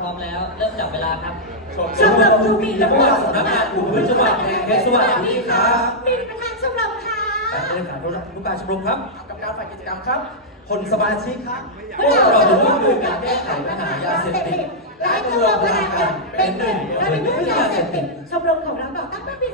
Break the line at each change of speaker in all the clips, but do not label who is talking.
พร้อมแล้ว เริ่มจับเวลาครับ
ชมรมทูบีและผู้ว่าสำนักงานกลุ่มพืชจังหวัดแห่งเพชรสวัสดีครับ
มีประธานชมรมค่ะ
และเลขานุการชมรมครับ
กับการฝ่ายกิจกรรมครับ
คนสมาชิกครับพวกเราจะร่วมมือการแก้ไขปัญหายาเสพติด
และรวมพลังกันเป็นหนึ่งและเป็นผู้ยาเสพติดชมรมของเราก่อตั้งเมื่อปี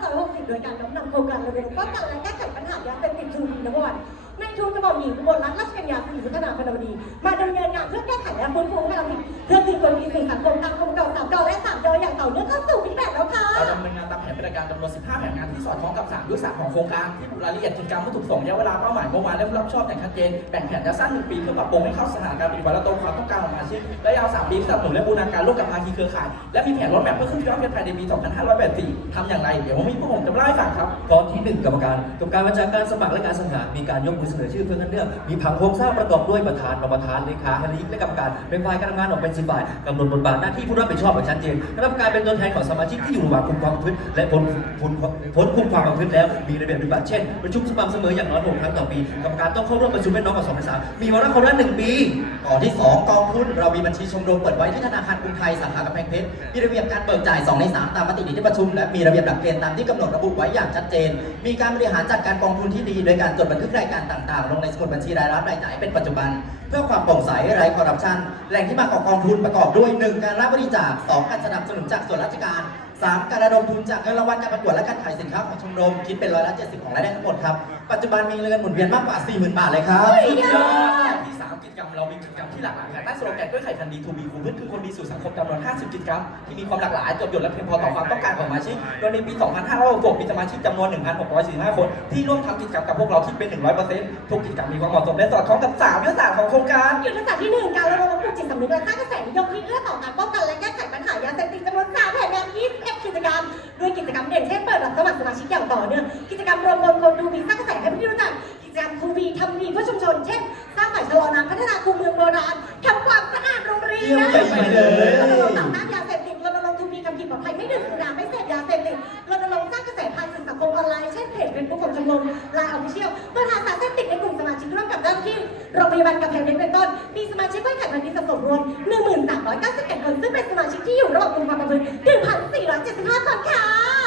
2560 โดยการน้อมนำโครงการรณรงค์ป้องกันและแก้ไขปัญหายาเสพติดทูบีนวัน ในทุนกระบอกหญิงอุบลรัตนราชกัญญาสิริวัฒนาพนวดี มาดำเนินงานเพื่อแก้ไขและฟื้นฟูการทำผิดเพื่อคืนคนมีสื่อสังคมตามองค์กรสามดอและสามดออย่างต่อเนื่องเข้าสู่ปีแปดแล้วค่ะ
เราดำเนินงานตามแผนปฏิบัติการจำนวน 15 แผนงานที่สอดคล้องกับ3ยุทธศาสตร์ของโครงการที่รายละเอียดกิจกรรมวัตถุประสงค์ระยะเวลาเป้าหมายงบประมาณและผู้รับผิดชอบอย่างชัดเจนแบ่งแผนระยะสั้น1ปีเพื่อปรับปรุงให้เข้าสถานการณ์ปัจจุบันและตรงความต้องการของอาชีพและยาว3ปีสนับสนุนและบูรณาการร่วมกับภาคีเครือข่ายและมีแผนรถแมพเพื่อขึ้นยอดเพชรภายในปี 2584ทำอย่างไรเดี๋ยวผมมีพวกผมจะเล่าให้ฟังครับ
ตอนที่หนึ่งกรรมการกรรมการบัญชาการสมัครและการสังหารมีการยกมือเสนอชื่อเพื่อคัดเลือก มีผังโครงสร้างประกอบด้วยประธานรองประธานเลขาคณะและกรรมการเป็นฝ่ายการทำงานออกเป็นสิบฝ่ายกำหนดบทบาทหน้าที่ผู้รับผิดชอบอย่างชัดเจนคณะกรรมการเป็นตัวแทนของสมาชิกที่อยู่ระหว่างคุมความประพฤติและพ้นพ้นพ้นคุมความประพฤติแล้วมีระเบียบปฏิบัติเช่น ประชุมสม่ำเสมออย่างน้อยหกครั้งต่อปีกรรมการต้องเข้าร่วมประชุมไม่น้อยกว่าสองในสามมีวาระครบละหนึ่งปี
ก่อนที่2กองทุนเรามีบัญชีชมรมเปิดไว้ที่ธนาคารกรุงไทยสาขากำแพงเพชรมีระเบียบการเบิกจ่าย2ใน3ตามมติที่ประชุม และมีระเบียบหลักเกณฑ์ตามที่กำหนดระบุไว้อย่างชัดเจน มีการบริหารจัดการกองทุนที่ดี โดยการจดบันทึกรายการต่างๆ ลงในสมุดบัญชีรายรับรายจ่ายเป็นปัจจุบัน เพื่อความโปร่งใสไร้คอร์รัปชันแหล่งที่มาของกองทุนประกอบด้วย 1 การรับบริจาค 2 การสนับสนุนจากส่วนราชการ 3 การระดมทุนจากเงินรางวัลการประกวดและการขายสินค้าของชมรมคิดเป็นร้อยละ70ของรายได้ทั้งหมดครับปัจจุบันมีเงินหมุนเวียนมากกว่า40,000บาทเลยครับ
สุดยอดที่3 กิจกรรมเรามีกิจกรรมที่หลากหลายภายใต้สโลแกนด้วยไข่พันดีทูบีคูพืชคือคนดีสู่สังคมจำนวน 50 กิจกรรม ที่มีความหลากหลายจบหยดและเพียงพอต่อความต้องการของสมาชิก โดยในปี 2566มีสมาชิกจำนวน 1,645 คน ที่ร่วมทำกิจกรรมกับพวกเราคิดเป็น 100%ทุกกิจกรรมมีความเหมาะสมและสอดคล้องกับ3ยุทธศาสตร์ของโครงการ
ยุทธศาสตร์ที่หนึ่งการระดมปลุกจิตสำนึกและสร้างกระแสนิยมที่เอื้อต่อการป้องกันและแก้ไขปัญหายาเสพติดจำนวน3แผนงาน21กิจกรรมด้วยกิจกรรมเด่นเช่นเปิดรับสมัครสมาชิกอย่างต่อเนื่องกิจกรรมรวมพลคนดูมีสร้างกระแสให้ผู้ที่รู้จักกิจกรรมครูบีทำดีเพื่อชุมชนเช่น สมาชิกไว้ไขพันธุ์สะสมรวม 1391 คน ซึ่งเป็นสมาชิกที่อยู่ระหว่างกลุ่มความประพฤติ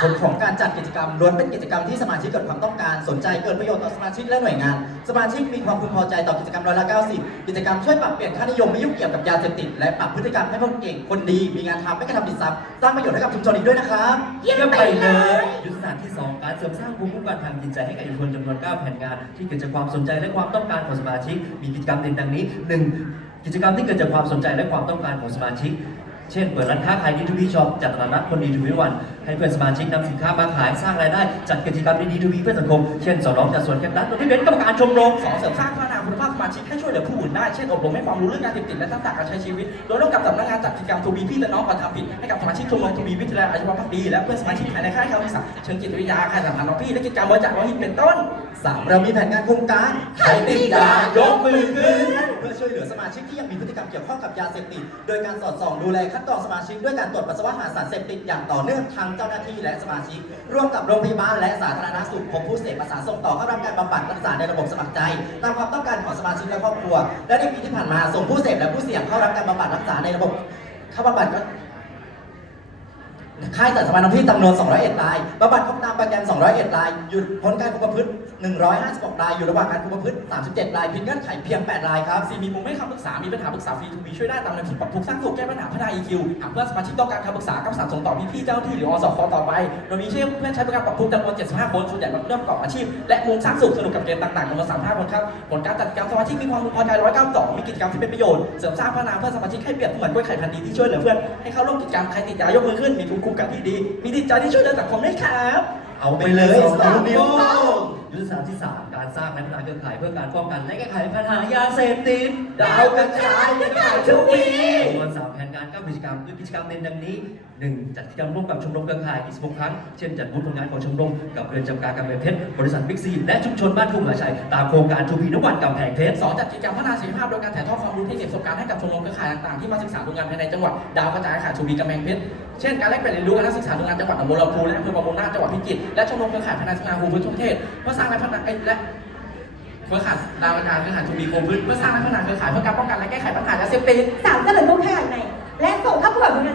ลของการจัดกิจกรรมล้วนเป็นกิจกรรมที่สมาชิกเกิดความต้องการสนใจเกิดประโยชน์ต่อสมาชิกและหน่วยงาน สมาชิกมีความพึงพอใจต่อกิจกรรมร้อยละ90 กิจกรรมช่วยปรับเปลี่ยนค่านิยมไม่ยุ่งเกี่ยวกับยาเสพติดและปรับพฤติกรรมให้คนเก่งคนดีมีงานทำไม่กระทำผิดซ้ำสร้างประโยชน์ให้กับชุมชนอีกด้วยนะครับ
เยี่ยมไปเลย
ยุทธศาสตร์ที่ 2 การเสริมสร้างภูมิคุ้มกันทางจิตใจให้กับเยาวชนจำนวน 9 แผนงาน ที่เกิดจากความสนใจและความต้องการของสมาชิก มีกิจกรรมเด่นดังนี้ 1. กิจกรรมที่เกิดจากความสนใจและความต้องการของสมาชิก เช่นเปิดร้านค้าขายดีทูบีช็อปจัดตลาดนัดคนดีทูบีวัน ให้เพื่อนสมาชิกนำสินค้ามาขายสร้างรายได้ จัดกิจกรรมดีทูบีเพื่อสังคม เช่นสอนน้องจัดสวนแคมป์นัดที่เป็นกรรมการชมรม
สอนเสริมสร้างพัฒนา คุณภาพสมาชิกให้ช่วยเหลือผู้อื่นได้เช่นอบรมให้ความรู้เรื่องยาเสพติดและทักษะการใช้ชีวิต โดยร่วมกับสำนักงานจัดกิจกรรมทูบีพี่และน้องก่อนทำผิดให้กับสมาชิกชมรมทูบีวิทยาลัยอาชีวะพักดีและเพื่อนสมาชิกภายในค่ายคำวิสาเชิงจิตวิทยาค่ายสัมพันน้องพี่และกิจกรรมบริจาคโลหิตเป็นต้น
3. เรามีแผนงานโครงการ
ใครติดยายกมือขึ้น
เพื่อช่วยเหลือสมาชิกที่ยังมีพฤติกรรมเกี่ยวข้องกับยาเสพติดโดยการสอดส่องดูแลคัดกรองสมาชิกด้วยการตรวจปัสสาวะหาสารเสพติดอย่างต่อเนื่องทางเจ้าหน้าที่และสมาชิก ร่วมกับโรงพยาบาลและสาธารณสุขพบผู้เสพประสานส่งต่อเข้ารับการบำบัดรักษาในระบบสมัครใจตามความต้องการของสมาชิกและครอบครัว และในปีที่ผ่านมาส่งผู้เสพและผู้เสี่ยงเข้ารับการบำบัดรักษาในระบบเข้าบำบัดก็ ค่ายสัตว์สมานน้ำที่จำนวน 201 รายบำบัดครบตามปรแกรม201 ราย หยุดพ้นการคุมประพฤติ 156 ราย อยู่ระหว่างการคุมประพฤติ 37 ราย ผิดเงื่อนไขเพียง 8 รายครับ
ซีมีมุมให้คำปรึกษา มีปัญหาปรึกษาฟรีทูบีช่วยได้ตามแนวคิดปรับทุกสร้างสุขแก้ปัญหาพัฒนา EQ หากเพื่อนสมาชิกต้องการคำปรึกษากับสารส่งต่อพี่ๆเจ้าหน้าที่หรืออสคต่อไป โดยมีชื่อเพื่อนใช้บริการปรับทุกจำนวน 75 คน ส่วนใหญ่มาเริ่มประกอบอาชีพ และมุมสร้างสุขสนุกกับเกมต่างๆจำนวน35 คนครับ ผลการจัดกิจกรรมสมาชิกมีความพึงพอใจ 192 มีกิจกรรมที่เป็นประโยชน์ เสริมสร้างพัฒนาเพื่อนสมาชิกให้เปรียบเสมือนกล้วยไข่พันธุ์ดีที่ช่วยเหลือเพื่อนให้เข้าร่วมกิจกรรมใครติดยายกมือขึ้นมีภูมิคุ้มกันที่ดี มีจิตใจที่ช่วยเหลือสังคมด้วยครับ
เอาไปเลย
ส
ส
อ
องง
นิ้
นิ้
ว
วยุทธศาสตร์ที่3การสร้างและพัฒนาเครือข่ายเพื่อการป้องกันและแก้ไขปัญหายาเสพติด
ดาวกระจายกระจายทุกปี
จำนวน3แผนงาน9กิจกรรมด้วยกิจกรรมเด่นดังนี้ 1. จัดกิจกรรมร่วมกับชมรมเครือข่ายอีก16ครั้ง เช่นจัดบูธผลงานของชมรมกับเรือนจำการกำแพงเพชรบริษัทบิ๊กซีและชุมชนบ้านทุ่งมหาชัยตามโครงการทูบีนวันกำแพงเพชร
สองจัดกิจกรรมพัฒนาศักยภาพโดยการถ่ายทอดความรู้เทคนิคประสบการณ์ให้กับชมรมเครือข่ายต่างๆที่มาศึกษาดูงานภายในจังหวัดดาวกระจายข่ายชูบีกำแพงเพชรเช่นการแลกเปลี่ยนเรียนรู้การนักศึกษาดูงานจังหวัดหนองบัวลำพูและอำเภอบางมูนาจังหวัดพิจิตรและชมรมเครือข่ายพัฒนาสนาภูมิทั่วประเทศเพื่อสร้างและพัฒนาและเครือขายดาวกระจายเครือข่ายชูบีโคมพื้นเพื่อสร้างและพัฒนาเครือข่ายเพื่อการป้องกันและแก้ไขปัญหายาเสพติด
สามเสนอโครงข่ายใหม่และส่งงานจำนวน5แ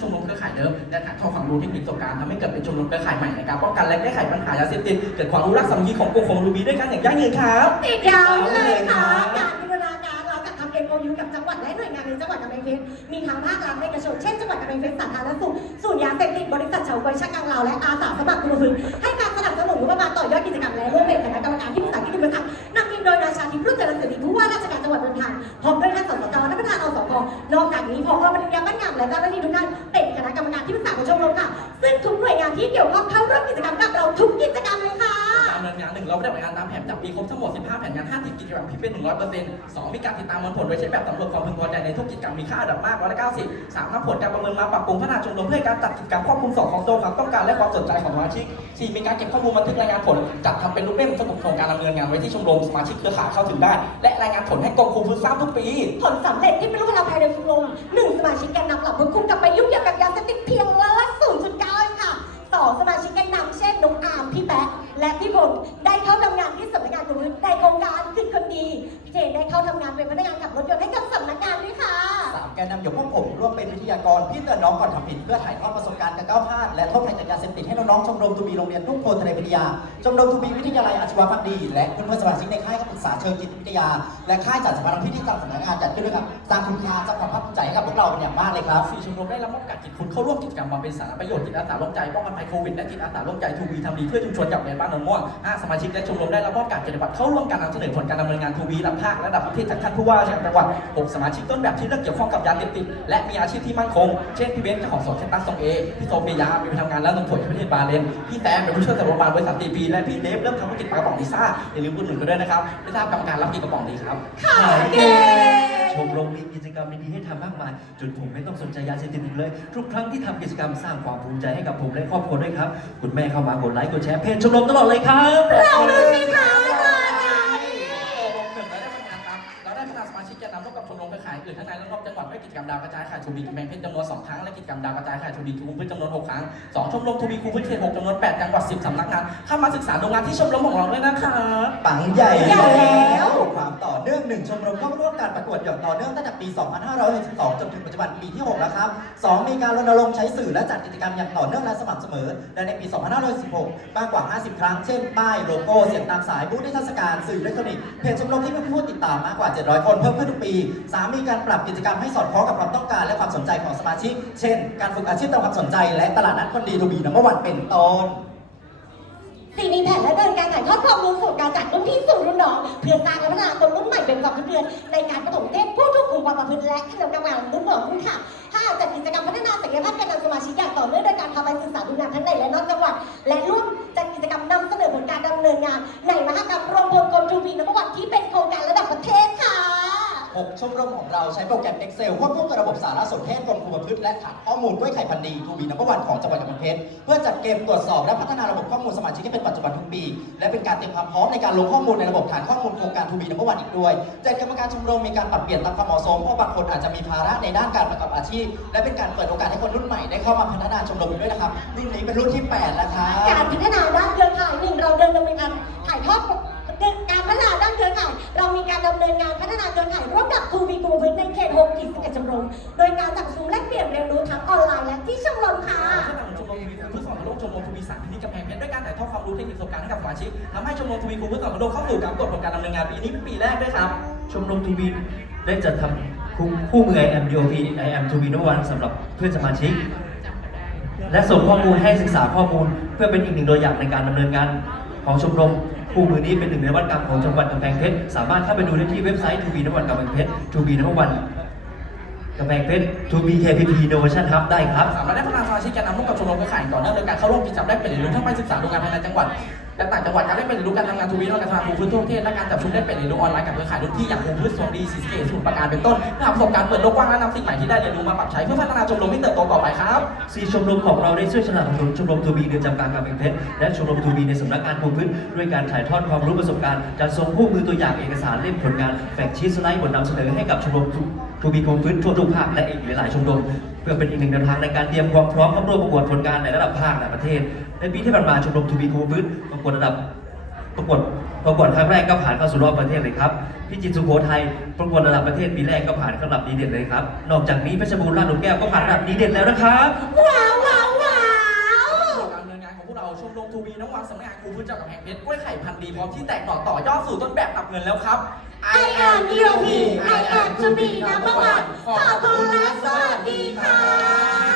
ช
มรมเครือข่ายเดิมและถ่ายทอดความรู้เทคนิคประสบการณ์ทำให้เกิดเป็นชมรมเครือข่ายใหม่ในการป้องกันและแก้ไขปัญหายาเสพติดเกิดความรู้รักสามัคคีของกลุ่มของรูบีด้วยกันอย่างยั่งยืนครับ
ติดยาวเลยค่ะการบูรณาการเราจัดทำเกมโอยูกับจังหวัดและหน่วยงานในจังหวัดกำแพงเพชรมีทั้งภาครัฐและเอกชนเช่นจังหวัดกำแพงเพชรสาธารณสุขศูนย์ยาเสพติดบริษัทเฉาก๊วยชะกังลาวและอาสาสมัครคุณพื้นให้การสนับสนุนงบประมาณต่อยอดกิจกรรมและร่วมเป็นคณะกรรมการที่ปรึกษากิจกรรมค่ะนำทีมโดยนาชาทิพย์รุ่งเจริญศิริผู้ว่าราชการจังหวัดบุรีรัมย์พร้อมด้วยท่านสสจท่านประธานอสพนอกจากนี้พอ และเจ้าหน้าที่ทุกท่านเป็นคณะกรรมการที่ปรึกษาของชมรมค่ะ ซึ่งทุกหน่วยงานที่เกี่ยวข้องเข้าร่วมกิจกรรมกับเราทุกกิจกรรมเลยค่ะา
นหนึ่งเราได้ดำงานตามแผนประจำปีครบทั้งหมด 15 แผนงาน 50 กิจกรรมที่เป็น 100%สองมีการติดตามผลโดยใช้แบบสำรวจความพึงพอใจในทุกกิจกรรมมีค่าอันดับมากร้อยละ90สามนำผลการประเมินมาปรับปรุงพัฒนาชมรมเพื่อการจัดกิจกรรมควบคุมสอดคล้องตรงความต้องการและความสนใจของสมาชิกสี่มีการเก็บข้อมูลบันทึกรายงานผลจัดทำเป็นรูปเล่มสรุปโครงการดำเนินงานไว้ที่ชมรมสมาชิกเครือข่ายเข้าถึงได้ และรายงานผลให้กรมคุมพื้นทราบทุกปี
ผลสำเร็จที่เป็นรูปธรรมภายในชมรมหนึ่งสมาชิกแกนนำหลับเพื่อคุมกลับไปยุ่งเกี่ยวกับยาเสพติดเและพี่พงศ์ได้เข้าทำงานที่สำนักงานคุณในโครงการคือคนดีพี่เจนได้เข้าทำงานเป็นพนักงานขับรถยนต์ให้กับสำนักงานด้วยค่ะ
สามแกนนำอย่างพวกผมร่วมเป็นวิทยากรที่เตือนน้องก่อนทำผิดเพื่อถ่ายทอดประสบการณ์การก้าวพลาดและโทษภัยจากยาเสพติดให้น้องๆชมรมทูบีโรงเรียนทุ่งโพทะเลวิทยา ชมรมทูบีวิทยาลัยอาชีวพักดี และเพื่อนๆสมาชิกในค่ายการศึกษาเชิงจิตวิทยา และค่ายจัดสภาพิธีทางสำนักงานจัดขึ้นด้วยครับสร้างคุณค่าสร้างความภาคภูมิใจให้กับพวกเราเป็นอย่างมากเลยครับ
สี่ชมรมได้รับมอบการจิตคุณเข้าร่วมกิจกรรมมาเป็นสาธารณประโยชน์จิตอาสาร่วมใจป้องกันภัยโควิดและจิตอาสาร่วมใจทูบีทำดีเพื่อชุมชนกับเรียนบ้านนนท์ม่วงห้าสมาชิกและชมรมได้รับมอบการปฏิบัติเข้าร่วมการนำเสนอผลการดำเนินงานทูบีระดับภาคและระดับประเทศจากท่านผู้ว่าราชการจังหวัดหกสมาชิกต้นแบบที่เรื่องเกี่ยวข้องกับยาเสพติดและมีอาชีพที่มั่นคง เช่นพี่เบนซ์เจ้าของสวนแคคตัสทรงเอพี่โซเฟียมีไปทำงานร้านนมถั่วที่ประเทศบาเลนพี่แต้มเป็นผู้ช่วยตำรวจบาลบริษัทตีปีและพี่เดฟเริ่มทำธุรกิจปลากระป๋องลิซ่าอย่าลืมอุดหนุนกันด้วยนะครับได้ทราบกรรมการรับกี่กระป๋องดีครับ
ขายเก่ง
ชมรมมีกิจกรรมดีๆให้ทำมากมายจนผมไม่ต้องสนใจยาเสพติดอีกเลย ทุกครั้งที่ทำกิจกรรมสร้างความภูมิใจให้กับผมและครอบครัวด้วยครับ คุณแม่เข้ามากดไลค์กดแชร์เพจชมรมตลอดเลยครับ
เราดูสิคะตอนไหน
เราได้พัฒนาสมาชิกแกนนำร่วมกับชมรมเครือข่ายอื่นทั้งในและนอกจังหวัดด้กิจกรรมดาวกระจายข่ายทูบีกำแพงเพชรจำนวน2ครั้งและกิจกรรมดาวกระจายข่ายทูบีคูพื้นจำนวน 6 ครั้ง 2 ชมรมทูบีคูพื้นเขต6จำนวน 8 จังหวัด 10สำนักงานเข้ามาศึกษาดูงานที่ชมรมของเราด้วยนะครับ
ปังใหญ่
แล้ว
เนื่องหนึ่งชมรมเข้าร่วมการประกวดอย่างต่อเนื่องตั้งแต่ปี 2562 จนถึงปัจจุบันปีที่ 6 แล้วครับ 2 มีการรณรงค์ใช้สื่อและจัดกิจกรรมอย่างต่อเนื่องและสม่ำเสมอ และในปี 2516 มากกว่า 50 ครั้ง เช่น ป้าย โลโก้ เสียงตามสาย บูธนิทรรศการ สื่ออิเล็กทรอนิกส์ เพจชมรมที่มีผู้ติดตามมากกว่า 700 คนเพิ่มขึ้นทุกปี 3 มีการปรับกิจกรรมให้สอดคล้องกับความต้องการและความสนใจของสมาชิก เช่น การฝึกอาชีพตามความสนใจ และตลาดนัดคนดีทูบีนัมเบอร์วันเป็นต้น
สี่มีแผนและเดินการถ่ายทอดความรู้สู่การจากรุ่นพี่สู่รุ่นน้อง เพื่อสร้างและพัฒนาคนรุ่นใหม่เป็นความเพื่อนในการประถมเทศผู้ทุกกลุ่มความประพฤติและขนมกำลังรุ่นหลงค่ะห้าจัดกิจกรรมพัฒนาศักยภาพแกนนำสมาชิกอย่างต่อเนื่องโดยการพาไปศึกษาดูงานทั้งในและนอกจังหวัด และร่วมจัดกิจกรรมนำเสนอผลการดำเนินงาน ในมหกรรมรวมพลคนทูบีนวัต
6ชมรมของเราใช้โปรแกรม Excel ควบคู่กับระบบสารสนเทศกรมคุมประพฤติและฐานข้อมูลกล้วยไข่พันธุ์ดีทูบีนัมเบอร์วันของจังหวัดกำแพงเพชรเพื่อจัดเกมตรวจสอบและพัฒนาระบบข้อมูลสมาชิกให้เป็นปัจจุบันทุกปี และเป็นการเตรียมความพร้อมในการลงข้อมูลในระบบฐานข้อมูลโครงการทูบีนัมเบอร์วันอีกด้วยจัดกรรมการชมรมมีการปรับเปลี่ยนตามความเหมาะสมเพราะบางคนอาจจะมีภาระในด้านการประกอบอาชีพ และเป็นการเปิดโอกาสให้คนรุ่นใหม่ได้เข้ามาพัฒนาชมรมด้วยนะครับรุ่นนี้เป็นรุ่นที่แปดแล้วครับ
การพัฒนาด้านเครือข่ายหนึ่งเราเดินดำเนินการถ่ายทอด การพัฒนาด้านเครือข่าย เรามีการดำเนินงานพัฒนาเครือข่ายร่วมกับทูบีกูพื้นในเขต6อีก11ชมรม โดยการจัดประชุมแลกเปลี่ยนเรียนรู้ทั้งออนไลน์และที่ชมรมค่ะ
ชมรมทวีคูเพื่อสอนโลกชมรมทวีสารพินิจกำแพงเพชรด้วยการถ่ายทอดความรู้เทคนิคประสบการณ์ให้กับสมาชิกทำให้ชมรมทวีคูเพื่อสอนโลกเข้าสู่การกฎผลการดำเนินงานปีนี้เป็นปีแรกด้วยครับ
ชมรมทูบีได้จัดทำคู่คู่มือ I am DOP I am to be no one สำหรับเพื่อนสมาชิกและส่งข้อมูลให้ศึกษาข้อมูล เพื่อเป็นอีกหนึ่งตัวอย่างในการดำเนินงานของชมรม คู่มือนี้เป็นหนึ่งในวัตกรรมของจังหวัดกำแพงเพชร สามารถเข้าไปดูได้ที่เว็บไซต์ทูบีนวัตกรรมกำแพงเพชรทูบีนวัตกำแพงเพชรทูบีแครพีพีโนเวชั่นฮับได้ครับ
สามารถได้พัฒนาสมาชิกแกนนำร่วมกับชมรมเครือข่ายต่อเนื่องโดยการเข้าร่วมกิจกรรมได้เป็นเรียนรู้ทั้งไปศึกษาดูงานภายในจังหวัด และต่างจังหวัดการได้เป็นรียนรู้การทำงานทูบีและการทำงานภูพื้นทั่วประเทศและการจับชุมได้เป็นเรียนรู้ออนไลน์กับเครือข่ายรุ่นพี่อย่างภูพื้นสวนดีซีสเกตสมุทรปราการเป็นต้นเพื่อประสบการณ์เปิดโลกกว้างและนำสิ่งใหม่ที่ได้เรียนรู้มาปรับใช้เพื่อพัฒนาชมรมให้เติบโตต่อไปครับ
สี่ชมรมของเราได้ช่วยสนับสนุนชมรมทูบีเดือนจำการกำแพงเพชรและชมรมทูบีในสำนักงานภูพื้นด้วยการถ่ายทอดความรู้ประสบการณ์จัดส่งคู่มือตัวอย่างเอกสารเล่มผลงานแฟกชีสไลด์บทนำเสนอให้กับชมรมทูบีภูมิพื้นทั่วทุกภาคและอีกหลายๆชมรมเพื่อเป็นอีกหนึ่งแนวทางในการเตรียมความพร้อมเข้าร่วมประกวดผลงานในระดับภาคและประเทศ ในปีที่ผ่านมาชมรมทูบีภูมิพื้นประกวดระดับประกวดประกวดครั้งแรกก็ผ่านเข้าสู่รอบประเทศเลยครับพิจิตรสุโขทัยประกวดระดับประเทศปีแรกก็ผ่านเข้าระดับดีเด่นเลยครับ นอกจากนี้เพชรบูรณ์ลาดหลุมแก้วก็ผ่านระดับดีเด่นแล้วนะครับ
ว้าวว้าวว้าว
การดำเนินงานของพวกเราชมรมทูบีน้องวางสำนักงานครูพื้นจังหวัดกำแพงเพชรกล้วยไข่พันธุ์ดีพร้อมที่แตกหน่อต่อยอดสู่ต้นแบบนับเงินแล้วครับ
I am EOP I am to be number one ขอบคุณและสวัสดีค่ะ